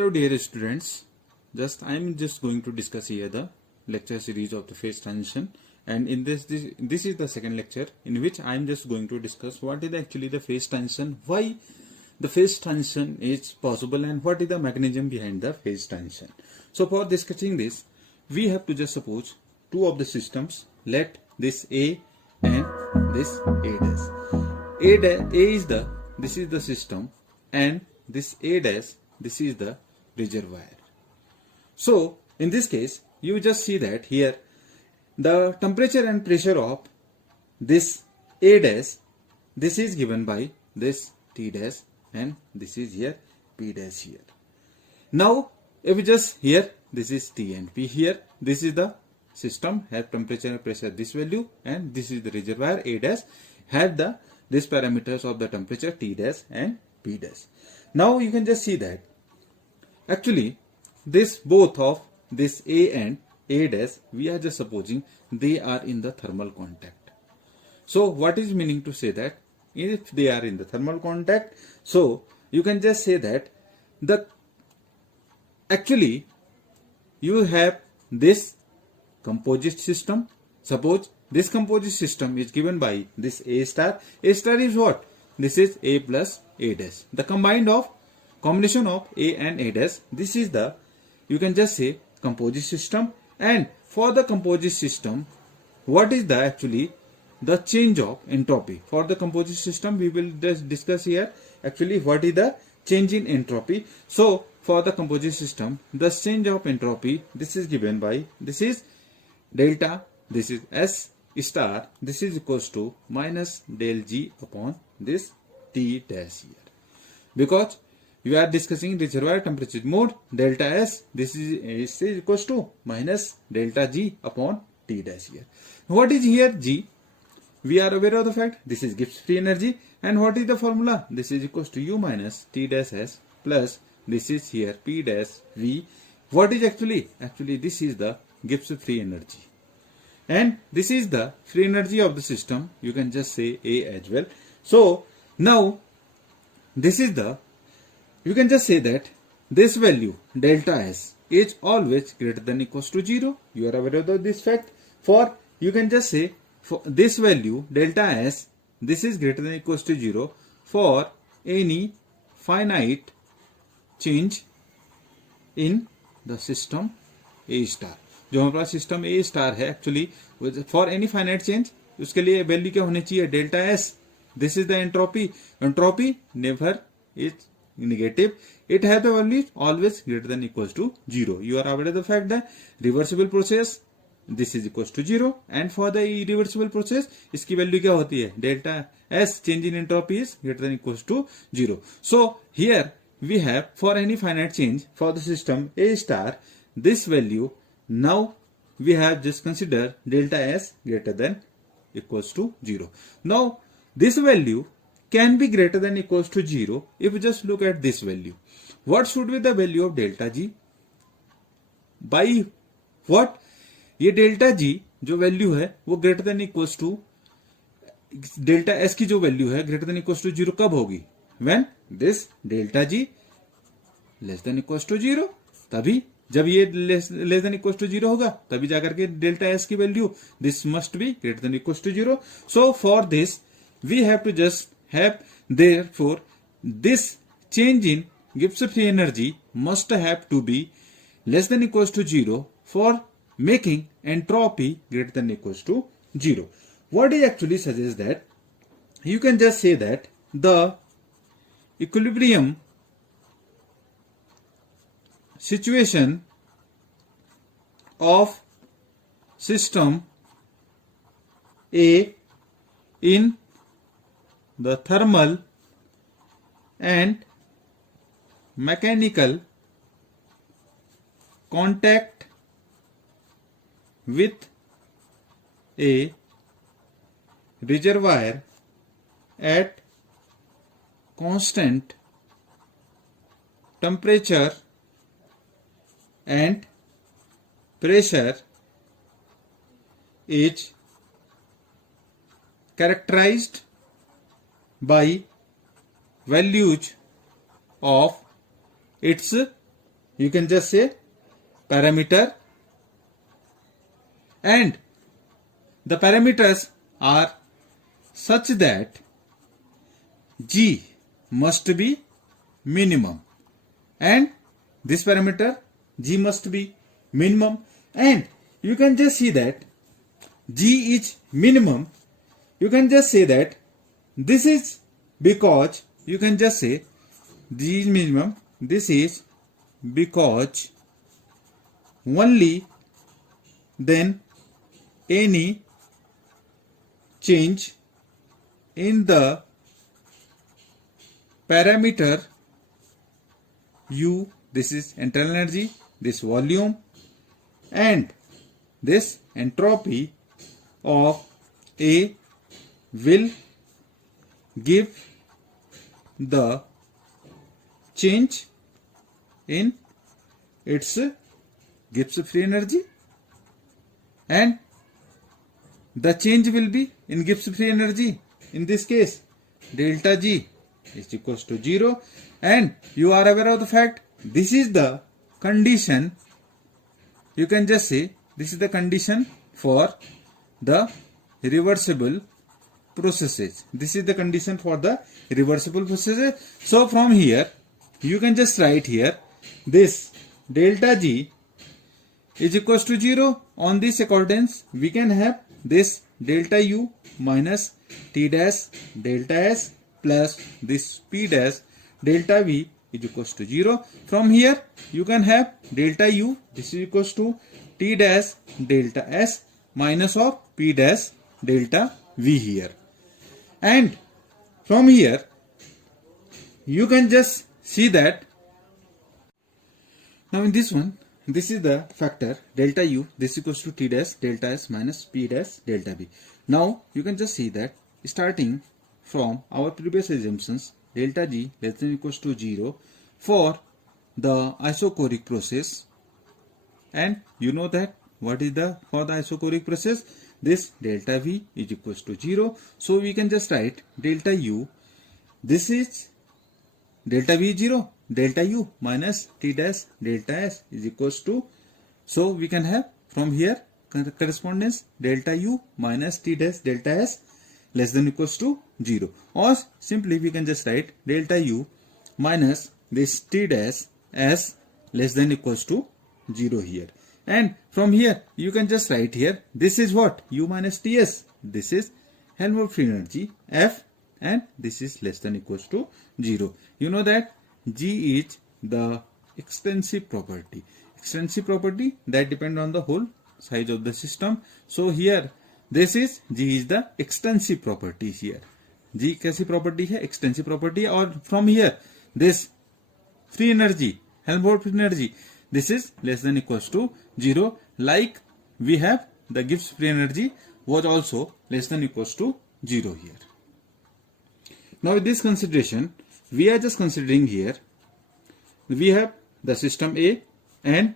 Hello dear students, I am just going to discuss here the lecture series of the phase transition, and in this is the second lecture in which I am just going to discuss what is actually the phase transition, why the phase transition is possible, and what is the mechanism behind the phase transition. So for discussing this, we have to just suppose two of the systems. Let this A and this A dash. This is the system, and this A dash, this is the reservoir. So in this case, you just see that here the temperature and pressure of this A dash, this is given by this T dash, and this is here P dash here. Now if we just here, this is T and P here, this is the system, have temperature and pressure this value, and this is the reservoir A dash, have the this parameters of the temperature T dash and P dash. Now you can just see that actually this both of this A and A dash, we are just supposing they are in the thermal contact. So what is meaning to say that if they are in the thermal contact, so you can just say that the actually you have this composite system. Suppose this composite system is given by this A star. A star is what? This is A plus A dash. The combination of A and A dash. This is the, you can just say, composite system. And for the composite system, what is the actually the change of entropy? For the composite system, we will just discuss here actually what is the change in entropy. So for the composite system, the change of entropy, this is given by, this is delta, this is S star, this is equals to minus del G upon this T dash here. Because we are discussing reservoir temperature mode, delta S, this is equals to minus delta G upon T dash here. What is here G? We are aware of the fact this is Gibbs free energy, and what is the formula? This is equals to U minus T dash S plus this is here P dash V. What is actually this is the Gibbs free energy, and this is the free energy of the system. You can just say A as well. So now this is the, you can just say that this value delta S is always greater than equals to 0. You are aware of this fact. For you can just say for this value delta S, this is greater than equals to 0 for any finite change in the system A star. जो हमारे पास system A star है actually, for any finite change उसके लिए value क्या होनी चाहिए? Delta S. This is the entropy. Entropy never is negative. It has the value always greater than equals to 0. You are aware of the fact that reversible process, this is equals to 0, and for the irreversible process इसकी value क्या होती है? Delta S, change in entropy is greater than equals to 0. So here we have for any finite change for the system A star, this value, now we have just consider delta S greater than equals to 0. Now this value can be greater than equals to 0 if we just look at this value. What should be the value of delta G? By what? ये delta G जो value है वो greater than equals to delta S की जो value है greater than equals to 0 कब होगी? When this delta G less than equals to 0. तभी जब ये less than equals to 0 होगा तभी जाकर के delta S की value this must be greater than equals to 0. So for this we have to just have, therefore this change in Gibbs free energy must have to be less than equals to 0 for making entropy greater than equals to 0. What it actually suggests that you can just say that the equilibrium situation of system A in the thermal and mechanical contact with a reservoir at constant temperature and pressure is characterized by values of its you can just say parameter, and the parameters are such that G must be minimum, and this parameter G must be minimum, and you can just see that G is minimum. You can just say that this is because, you can just say G is minimum, this is because only then any change in the parameter U, this is internal energy, this volume, and this entropy of A will give the change in its Gibbs free energy, and the change will be in Gibbs free energy. In this case, delta G is equals to 0, and you are aware of the fact this is the condition. You can just say this is the condition for the reversible processes. This is the condition for the reversible processes. So from here you can just write here this delta G is equals to 0. On this accordance we can have this delta U minus T dash delta S plus this P dash delta V is equals to 0. From here you can have delta U, this is equals to T dash delta S minus of P dash delta V here. And from here you can just see that now in this one, this is the factor delta U, this is equals to T dash delta S minus P dash delta V. Now you can just see that starting from our previous assumptions, delta G less than or equals to 0 for the isochoric process, and you know that what is the for the isochoric process, this delta V is equals to 0. So we can just write delta U, this is delta V 0, delta U minus T dash delta S is equals to, so we can have from here correspondence delta U minus T dash delta S less than or equals to 0, or simply we can just write delta U minus this T dash S less than or equals to 0 here. And from here you can just write here this is what U minus Ts, this is Helmholtz free energy F, and this is less than or equals to 0. You know that G is the extensive property that depend on the whole size of the system. So here this is G is the extensive property here. G कैसी property है? Extensive property. और from here this free energy, Helmholtz free energy, this is less than or equals to 0. Like we have the Gibbs free energy was also less than or equals to 0 here. Now with this consideration, we are just considering here, we have the system A and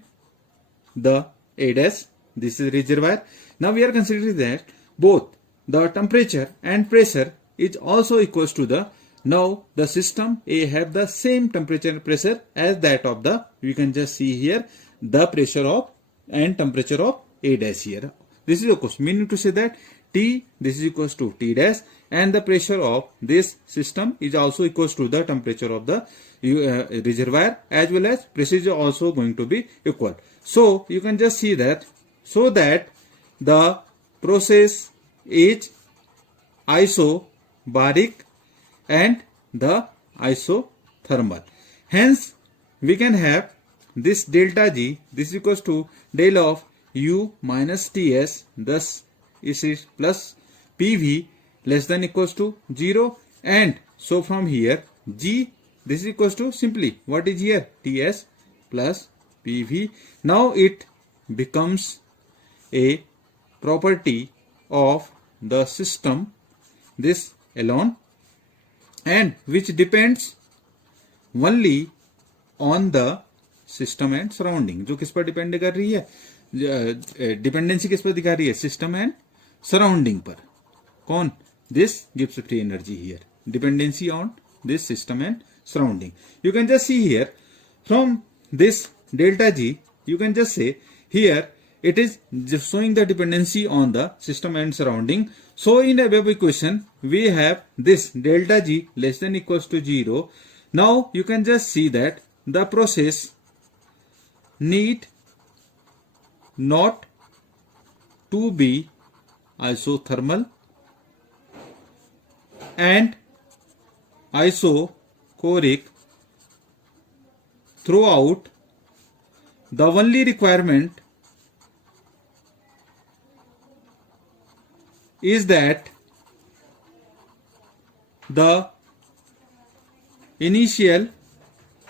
the A dash, this is reservoir. Now we are considering that both the temperature and pressure is also equals to the, now the system A have the same temperature and pressure as that of the, we can just see here the pressure of and temperature of A dash here. This is of course meaning to say that T, this is equals to T dash, and the pressure of this system is also equals to the temperature of the reservoir, as well as pressure is also going to be equal. So you can just see that, so that the process is isobaric and the isothermal. Hence we can have this delta G, this is equals to del of U minus Ts, thus is plus PV less than equals to 0, and so from here G, this is equals to simply what is here Ts plus PV. Now it becomes a property of the system, this alone, and which depends only on the system and surrounding. जो किस पर depend कर रही है, dependency किस पर दिखा रही है, सिस्टम एंड सराउंडिंग पर. कौन? This gives free energy here, dependency on this system and surrounding. You can just see here from this delta G, you can just say here it is just showing the dependency on the system and surrounding. So in the above equation, we have this delta G less than equals to 0. Now you can just see that the process need not to be isothermal and isochoric throughout. The only requirement is that the initial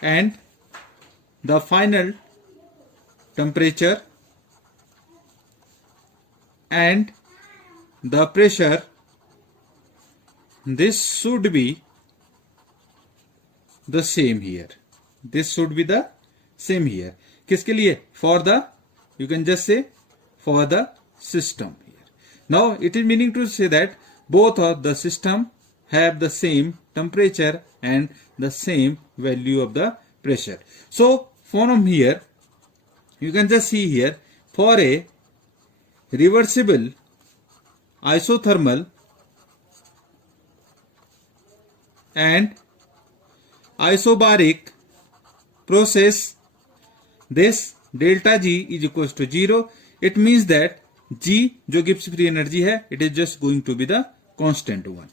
and the final temperature and the pressure, this should be the same here. This should be the same here. किसके लिए? For the, you can just say for the system here. Now it is meaning to say that both of the system have the same temperature and the same value of the pressure. So from here you can just see here, for a reversible isothermal and isobaric process, this delta G is equals to 0. It means that G जो Gibbs free energy है, it is just going to be the constant one.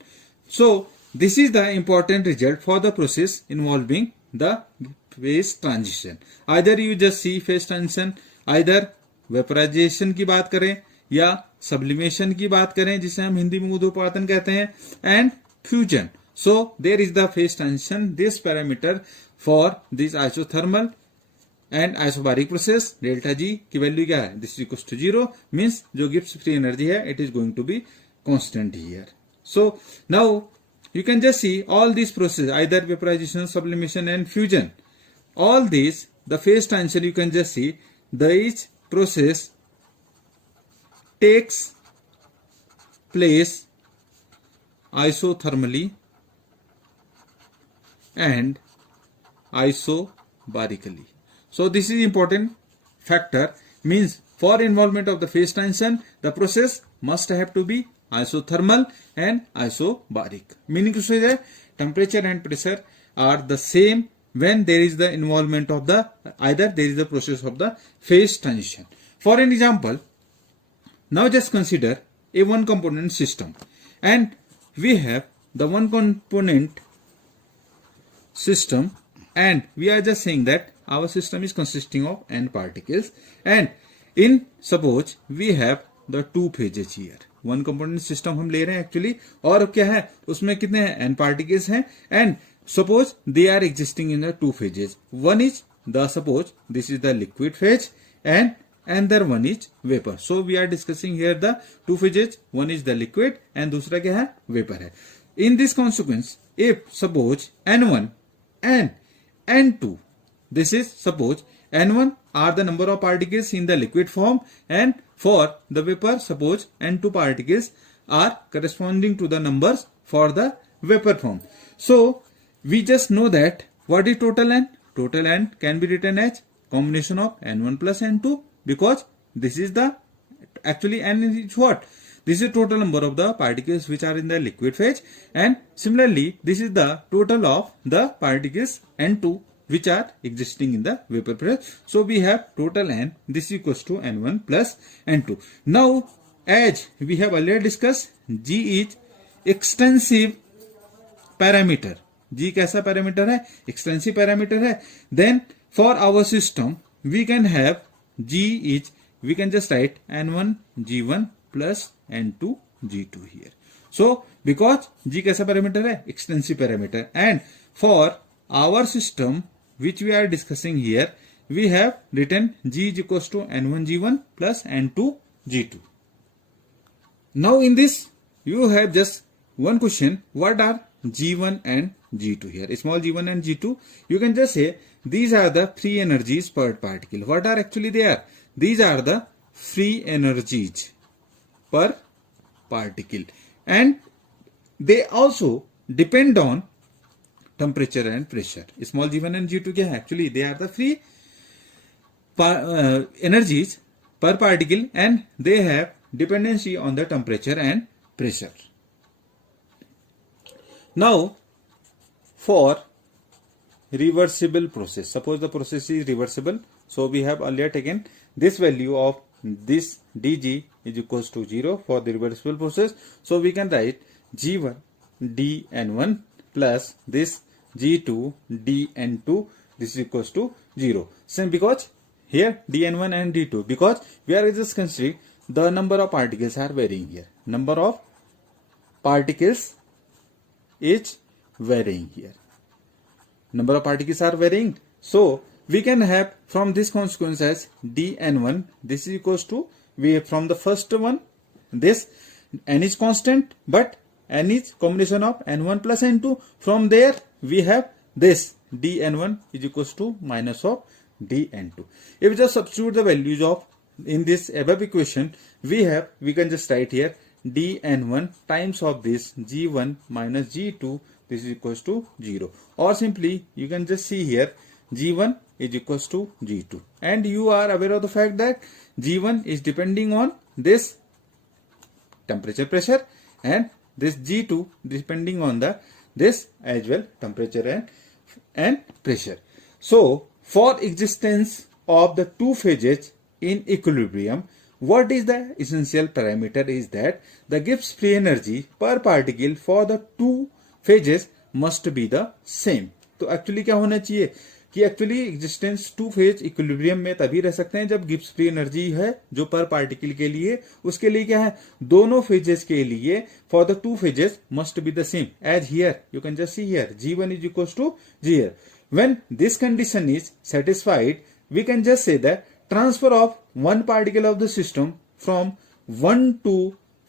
So this is the important result for the process involving the phase transition. Either you just see phase transition, either vaporization की बात करें या sublimation की बात करें, जिसे हम हिंदी में ऊर्ध्वपातन कहते हैं, and fusion. So there is the phase transition. This parameter for this isothermal and isobaric process, delta G की वैल्यू क्या है? This is equal to 0, means जो गिब्स फ्री एनर्जी है it is going to be constant here. So now you can just see all these processes, either vaporization, sublimation and fusion. All these, the phase transition, you can just see the each process takes place isothermally and isobarically. So this is important factor, means for involvement of the phase transition, the process must have to be isothermal and isobaric, meaning to say that temperature and pressure are the same when there is the involvement of the, either there is the process of the phase transition. For an example, now just consider a one component system, and we have the one component system, and we are just saying that our system is consisting of n particles, and in suppose we have the two phases here. One component system हम ले रहे हैं actually, और क्या है उसमें कितने हैं? एन पार्टिकल्स हैं, and suppose they are existing in the two phases. One is the, suppose this is the liquid phase and another one is vapour. So we are discussing here the two phases, one is the liquid and दूसरा क्या है? Vapour है. In this consequence, if suppose N1 and N2, this is suppose N1 are the number of particles in the liquid form, and for the vapor, suppose N2 particles are corresponding to the numbers for the vapor form. So we just know that what is total N? Total N can be written as combination of N1 plus N2, because this is the, actually N is what? This is total number of the particles which are in the liquid phase, and similarly this is the total of the particles N2 which are existing in the vapor phase. So we have total N, this is equals to N1 plus N2. Now as we have earlier discussed, G is extensive parameter. G कैसा parameter है? Extensive parameter है. Then for our system we can have G is, we can just write N1 G1 plus N2 G2 here. So because G कैसा parameter है? Extensive parameter. And for our system which we are discussing here, we have written G is equals to N1 G1 plus N2 G2. Now in this you have just one question, what are G1 and G2 here? Small G1 and G2, you can just say these are the free energies per particle. What are actually there? These are the free energies per particle, and they also depend on temperature and pressure. Small G1 and G2 क्या है? Actually they are the free energies per particle and they have dependency on the temperature and pressure. Now, for reversible process, suppose the process is reversible, so we have earlier taken this value of this dg is equals to 0 for the reversible process, so we can write g1 dn1 plus this g2 dn2, this is equals to 0. Same, because here dn1 and d2, because we are just considering the number of particles are varying here, number of particles is varying here, number of particles are varying, so we can have from this consequence as dn1, this is equals to, we have from the first one, this n is constant but n is combination of n1 plus n2, from there we have this dn1 is equals to minus of dn2. If we just substitute the values of in this above equation, we can just write here dn1 times of this g1 minus g2, this is equals to 0, or simply you can just see here g1 is equals to g2, and you are aware of the fact that g1 is depending on this temperature pressure and this g2 depending on the this as well temperature and pressure. So for existence of the two phases in equilibrium, what is the essential parameter is that the Gibbs free energy per particle for the two phases must be the same. तो actually क्या होना चाहिए कि actually existence two phase equilibrium में तभी रह सकते हैं जब गिब्स फ्री एनर्जी है जो पर पार्टिकल के लिए, उसके लिए क्या है, दोनों फेजेस के लिए for the two phases must be the same as here. You can just see here g1 is equal to g here. When this condition is satisfied, we can just say that transfer of one particle of the system from one to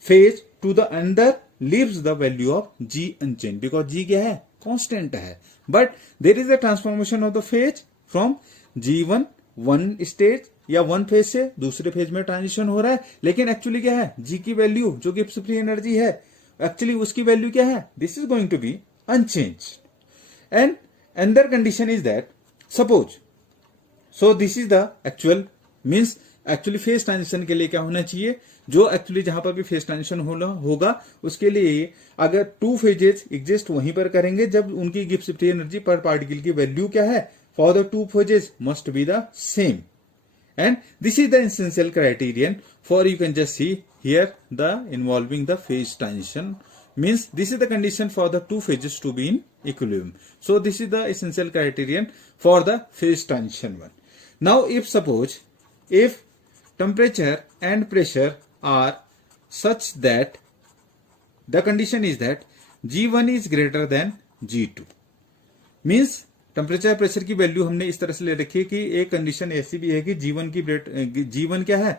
phase to the another leaves the value of g unchanged, because g क्या है, constant है, but there is a transformation of the phase from g1 one stage या one phase से दूसरे phase में transition हो रहा है, लेकिन actually क्या है, g की value जो गिब्स फ्री एनर्जी है actually उसकी value क्या है, this is going to be unchanged. And another condition is that suppose, so this is the actual means actually phase transition के लिए क्या होना चाहिए, जो एक्चुअली जहां पर भी फेज ट्रांजिशन होगा उसके लिए अगर टू फेजेस एग्जिस्ट वहीं पर करेंगे जब उनकी गिब्स फ्री एनर्जी पर पार्टिकल की वैल्यू क्या है, for the two phases must be the same. And this is the essential criterion for, you can just see here the involving the phase transition means this is the condition for the two phases to be in equilibrium. So this is the essential criterion for the phase transition one. Now if suppose if temperature and pressure are such that the condition is that G1 is greater than G2, means temperature pressure की value हमने इस तरह से ले रखी है कि एक कंडीशन ऐसी भी है कि G1 क्या है,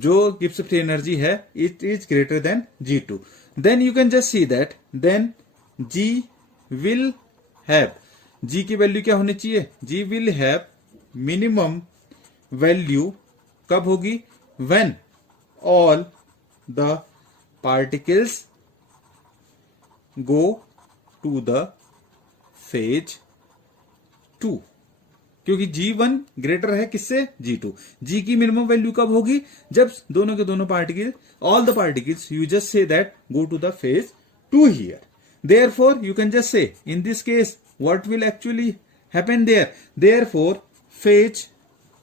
जो गिब्स फ्री एनर्जी है, it is greater then G2. Then you can just see that then G will have, G की वैल्यू क्या होनी चाहिए, G will have minimum value कब होगी, when all the particles go to the phase 2, क्योंकि G1 greater है किससे, G2. G की मिनिमम वैल्यू कब होगी, जब दोनों के दोनों particle, all the particles, you just say that go to the phase 2 here. Therefore you can just say in this case what will actually happen there, therefore phase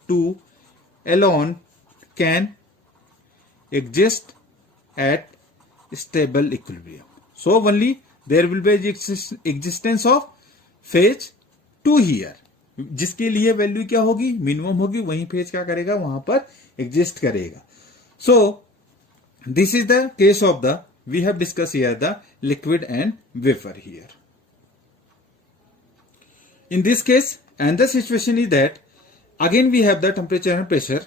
2 alone can exist at stable equilibrium. So only there will be existence of phase 2 here, जिसके लिए value क्या होगी, minimum होगी, वही phase क्या करेगा, वहां पर एग्जिस्ट करेगा. So this is the case of the, we have discuss here the liquid and vapour here. In this case and the situation is that again we have the temperature and pressure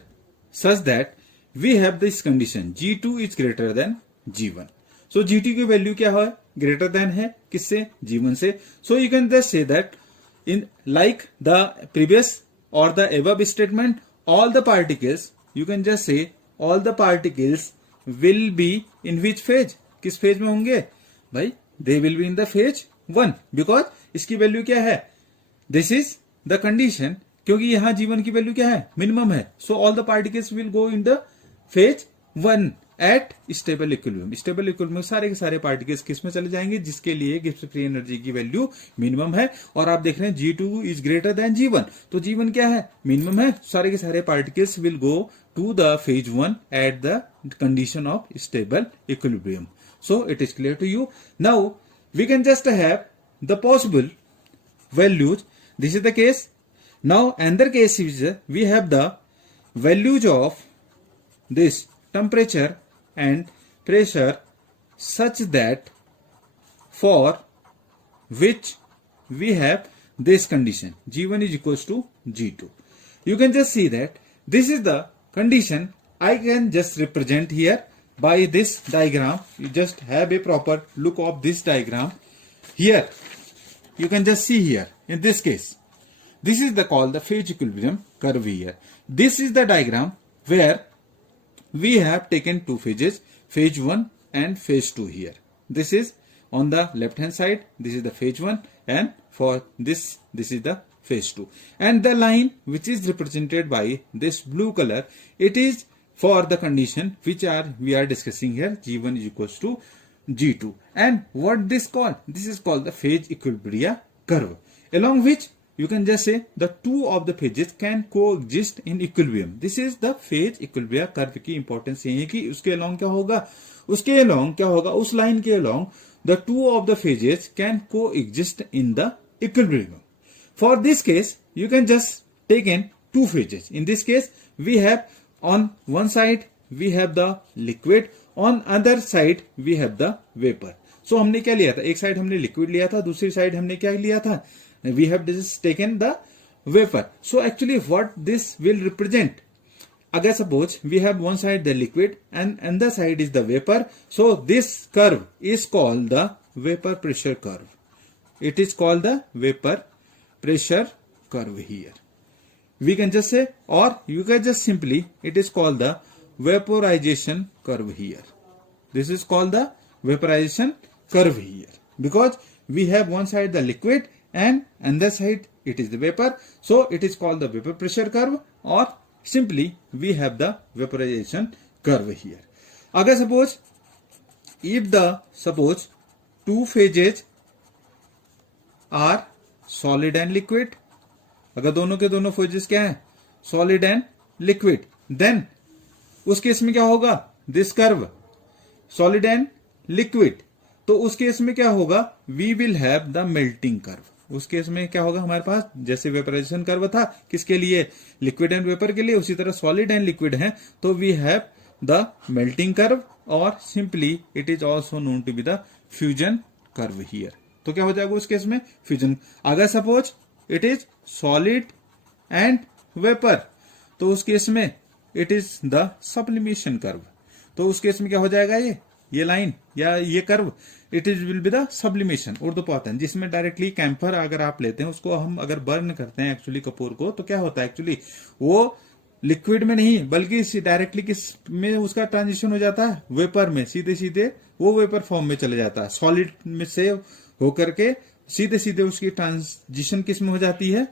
such that we have this condition G2 is greater than G1. सो G2 की value क्या है, greater than है किससे, G1 से. सो you can just say that in like the previous or the above statement, all the particles, you can just say all the particles will be in which phase, किस phase में होंगे भाई, they will be in the phase 1, because इसकी value क्या है, this is the condition क्योंकि यहां G1 की वैल्यू क्या है, मिनिमम है. So all the particles will go in the phase 1 at stable equilibrium. Stable equilibrium में सारे के सारे पार्टिकल्स किस में चले जाएंगे, जिसके लिए गिब्स फ्री एनर्जी की वैल्यू मिनिमम है. और आप देख रहे हैं G2 is greater than G1, तो G1 क्या है, मिनिमम है. सारे के सारे particles will go to the phase 1 at the condition of stable equilibrium. So it is clear to you. Now we can just have the possible values. This is the case. Now another case is we have the values of this temperature and pressure such that for which we have this condition G1 is equals to G2. You can just see that this is the condition. I can just represent here by this diagram. You just have a proper look of this diagram. Here you can just see here in this case, this is the called the phase equilibrium curve here. This is the diagram where we have taken two phases, phase 1 and phase 2 here. This is on the left hand side, this is the phase 1, and for this is the phase 2. And the line which is represented by this blue color, it is for the condition which we are discussing here, G1 is equals to G2. And what this called? This is called the phase equilibria curve, along which you can just say the two of the phases can coexist in equilibrium. This is the phase equilibria curve की importance ये है कि उसके along क्या होगा, उसके along क्या होगा, उस line के along the two of the phases can coexist in the equilibrium. For this case, you can just take in two phases. In this case, we have on one side we have the liquid, on other side we have the vapor. So हमने क्या लिया था, एक side हमने liquid लिया था, दूसरी side हमने क्या लिया था, we have just taken the vapor. So actually what this will represent, अगर suppose we have one side the liquid and another side is the vapor, so this curve is called the vapor pressure curve. It is called the vapor pressure curve here. We can just say, or you can just simply, it is called the vaporization curve here. This is called the vaporization curve here, because we have one side the liquid and another side it is the vapor, so it is called the vapor pressure curve, or simply we have the vaporization curve here. Agar suppose if the suppose two phases are solid and liquid, अगर दोनों के दोनों phases क्या है, solid and liquid, then उस case में क्या होगा, this curve solid and liquid, तो उस केस में क्या होगा, we will have the melting curve. उस केस में क्या होगा हमारे पास, जैसे वेपराइजेशन कर्व था किसके लिए, लिक्विड एंड वेपर के लिए, उसी तरह सॉलिड एंड लिक्विड है, तो we have the melting curve, और simply it is also known to be the fusion curve here. तो क्या हो जाएगा उस केस में, फ्यूजन. अगर suppose it is solid and vapour, तो उस केस में it is the sublimation curve. तो उस केस में क्या हो जाएगा, ये लाइन या ये curve, it is will be the sublimation, उर्दू पातन, जिसमें डायरेक्टली कैंफर अगर आप लेते हैं, उसको हम अगर बर्न करते हैं एक्चुअली कपूर को, तो क्या होता है एक्चुअली वो लिक्विड में नहीं बल्कि डायरेक्टली किस में उसका ट्रांजिशन हो जाता है, वेपर में, सीधे सीधे वो वेपर फॉर्म में चले जाता है, सॉलिड में से होकर के सीधे सीधे उसकी ट्रांजिशन किस में हो जाती है,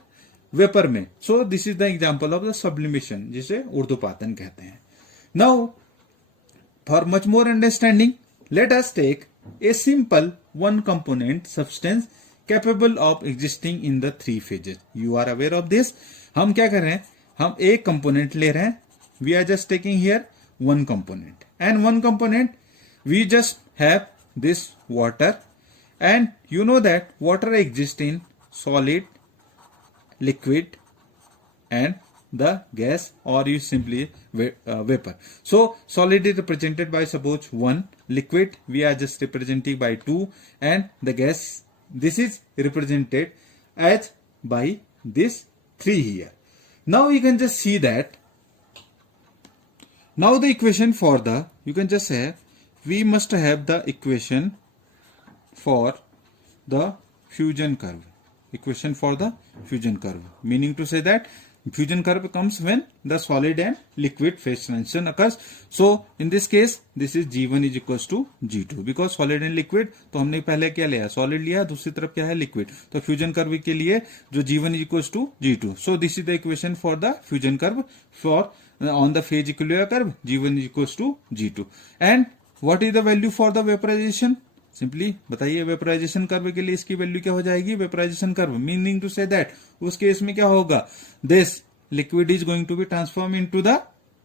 वेपर में. So this is the example of the sublimation, जिसे उर्दू पातन कहते हैं. Now for much more understanding, let us take a simple one component substance capable of existing in the three phases. You are aware of this. हम क्या कर रहे हैं, हम एक component ले रहे हैं, we are just taking here one component, and one component we just have this water, and you know that water exists in solid, liquid and the gas, or you simply vapor. So solid is represented by suppose 1, liquid we are just representing by 2, and the gas, this is represented as by this 3 here. Now you can just see that now the equation for the, you can just say we must have the equation for the fusion curve, equation for the fusion curve, meaning to say that Fusion curve comes when the solid and liquid phase transition occurs. So in this case, this is G1 is equals to G2 because solid and liquid. तो हमने पहले क्या लिया, solid लिया, दूसरी तरफ क्या है, liquid. तो fusion curve के लिए जो G1 is equals to G2. So this is the equation for the fusion curve for on the phase equilibrium curve. G1 is equals to G2. And what is the value for the vaporization? Simply बताइए, vaporization curve के लिए इसकी value क्या हो जाएगी, vaporization curve, meaning to say that उस case में क्या होगा, this liquid is going to be transform into the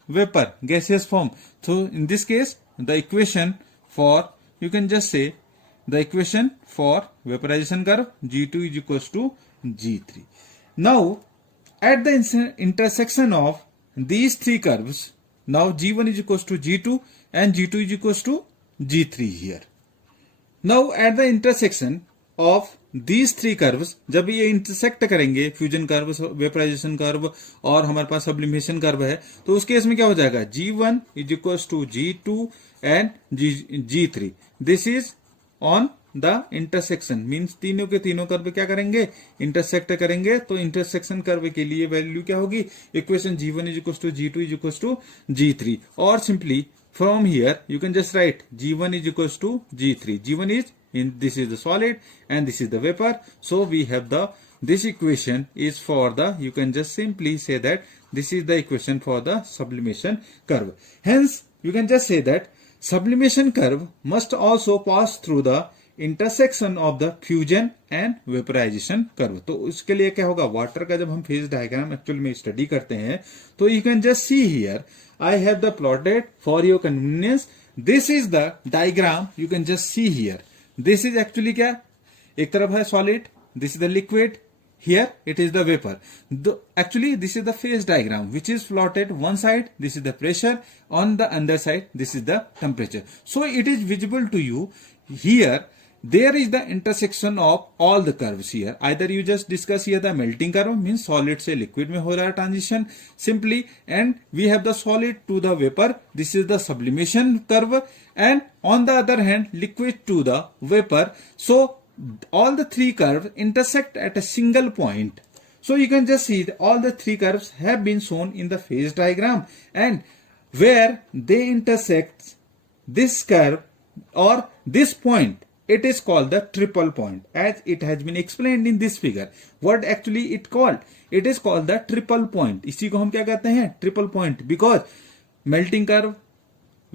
vapour, gaseous form. So in this case the equation for, you can just say the equation for vaporization curve G2 is equals to G3. Now at the intersection of these three curves, now G1 is equals to G2 and G2 is equals to G3 here. Now at the intersection of these three curves, जब ये intersect करेंगे, fusion curve, vaporisation curve और हमारे पास sublimation curve है, तो उस case में क्या हो जाएगा, G1 is equals to G2 and G3. This is on the intersection, means तीनों के तीनों कर्व क्या करेंगे, इंटरसेक्ट करेंगे. तो इंटरसेक्शन कर्व के लिए वैल्यू क्या होगी, equation G1 is equals to G2 is equals to G3. और simply from here you can just write G1 is equals to G3. G1 is in, this is the solid and this is the vapor. So we have the, this equation is for the, you can just simply say that this is the equation for the sublimation curve. Hence you can just say that sublimation curve must also pass through the intersection of the fusion and vaporization curve. तो उसके लिए क्या होगा, water का जब हम phase diagram actual में study करते हैं, तो you can just see here I have the plotted for your convenience. This is the diagram, you can just see here. This is actually क्या, एक तरफ है solid, this is the liquid, here it is the vapor. Actually this is the phase diagram which is plotted. One side this is the pressure, on the other side this is the temperature. So it is visible to you here. There is the intersection of all the curves here. Either you just discuss here the melting curve, means solid से liquid में हो रहा है transition simply, and we have the solid to the vapor. This is the sublimation curve, and on the other hand liquid to the vapor. So all the three curves intersect at a single point. So you can just see that all the three curves have been shown in the phase diagram, and where they intersect this curve or this point, it is called the triple point, as it has been explained in this figure. What actually it called? It is called the triple point. इसी को हम क्या कहते हैं, triple point, because melting curve,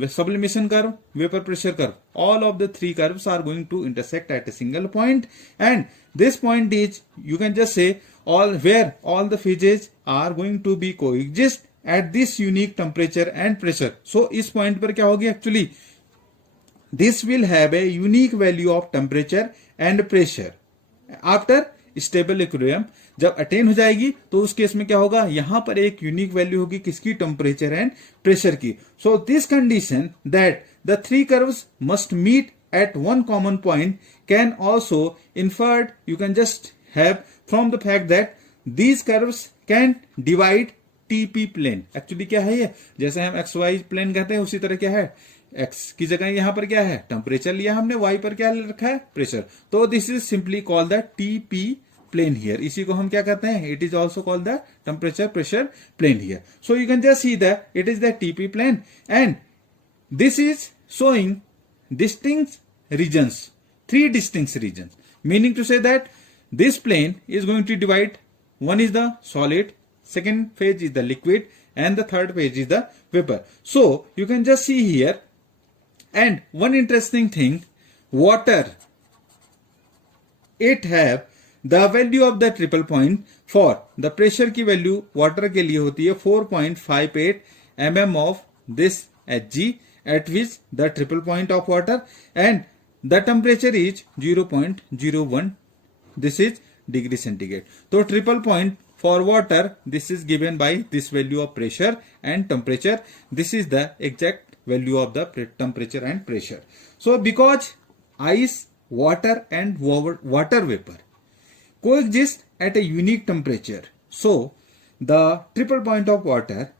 sublimation curve, vapor pressure curve, all of the three curves are going to intersect at a single point, and this point is, you can just say, all where all the phases are going to be coexist at this unique temperature and pressure. So इस point पर क्या होगी actually, this will have a unique value of temperature and pressure after stable equilibrium. जब attain हो जाएगी तो उस case में क्या होगा, यहां पर एक यूनिक वैल्यू होगी किसकी, टेम्परेचर एंड प्रेशर की. So this condition that the three curves must meet at one common point can also inferred, you can just have from the fact that these curves can divide TP plane. Actually क्या है ये, जैसे हम XY plane कहते हैं उसी तरह क्या है, x की जगह यहां पर क्या है, टेम्परेचर लिया हमने, y पर क्या रखा है, प्रेशर. तो this is simply called the TP plane here. इसी को हम क्या कहते हैं, it is also called the temperature pressure plane here. So you can just see that it is the TP plane, and this is showing distinct regions, three distinct regions, meaning to say that this plane is going to divide, one is the solid, second phase is the liquid, and the third phase is the vapor. So you can just see here, and one interesting thing, water, it have the value of the triple point for the pressure की value water के लिए होती है 4.58 mm of this Hg, at which the triple point of water, and the temperature is 0.01, this is degree centigrade. So triple point for water, this is given by this value of pressure and temperature. This is the exact value of the temperature and pressure. So because ice, water and water vapor coexist at a unique temperature, so the triple point of water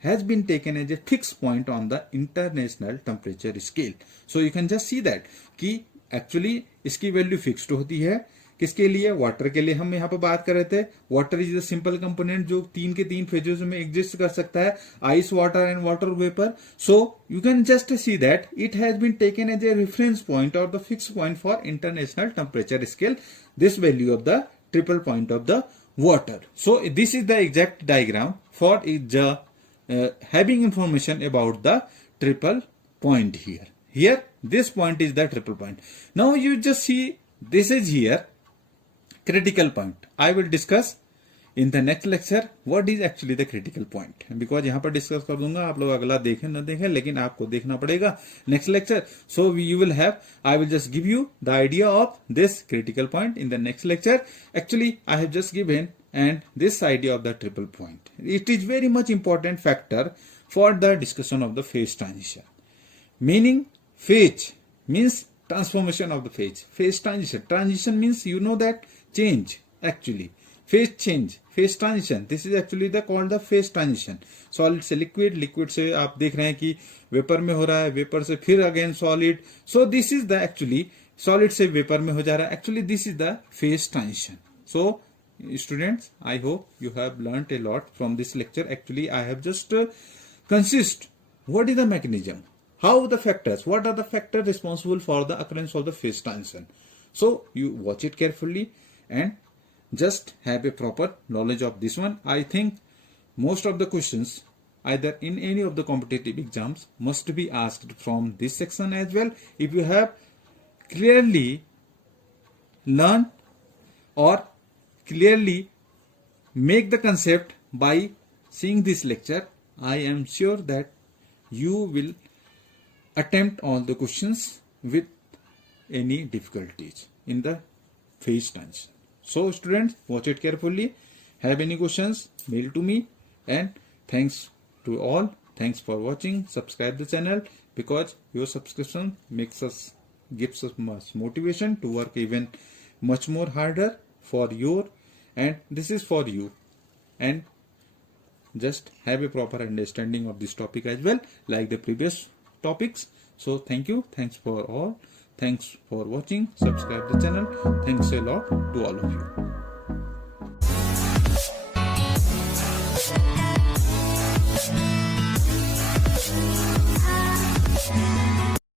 has been taken as a fixed point on the international temperature scale. So you can just see that कि actually इसकी value fixed होती है, किसके लिए? Water के लिए। हम यहाँ पर बात कर रहे थे water is the simple component जो 3 के 3 फेजेस में एग्जिस्ट कर सकता है, ice, water and water vapour. So you can just see that it has been taken as a reference point और the fix point for international temperature scale, this value of the triple point of the water. So this is the exact diagram for the having information about the triple point here. Here this point is the triple point. Now you just see this is here critical point. I will discuss in the next lecture what is actually the critical point, because यहाँ पर discuss कर दूंगा, आप लोग अगला देखें न देखें लेकिन आपको देखना पड़ेगा next lecture. So you will have, I will just give you the idea of this critical point in the next lecture. Actually I have just given and this idea of the triple point. It is very much important factor for the discussion of the phase transition. Meaning phase means transformation of the phase. Phase transition. Transition means you know that change actually. Phase change, phase transition. This is actually the called the phase transition. Solid से liquid, liquid से आप देख रहे हैं कि vapour में हो रहा है, वेपर से फिर again solid. So this is the actually solid से वेपर में हो जा रहा है. Actually this is the phase transition. So students, I hope you have learnt a lot from this lecture. Actually I have just consist what is the mechanism, how the factors, what are the factors responsible for the occurrence of the phase transition. So you watch it carefully and just have a proper knowledge of this one. I think most of the questions either in any of the competitive exams must be asked from this section as well. If you have clearly learned or clearly make the concept by seeing this lecture, I am sure that you will attempt all the questions with any difficulties in the phase transition. So students, watch it carefully. Have any questions, mail to me. And thanks to all. Thanks for watching. Subscribe the channel, because your subscription makes us, gives us much motivation to work even much more harder for your, and this is for you. And just have a proper understanding of this topic as well, like the previous topics. So thank you. Thanks for all. Thanks for watching. Subscribe the channel. Thanks a lot to all of you.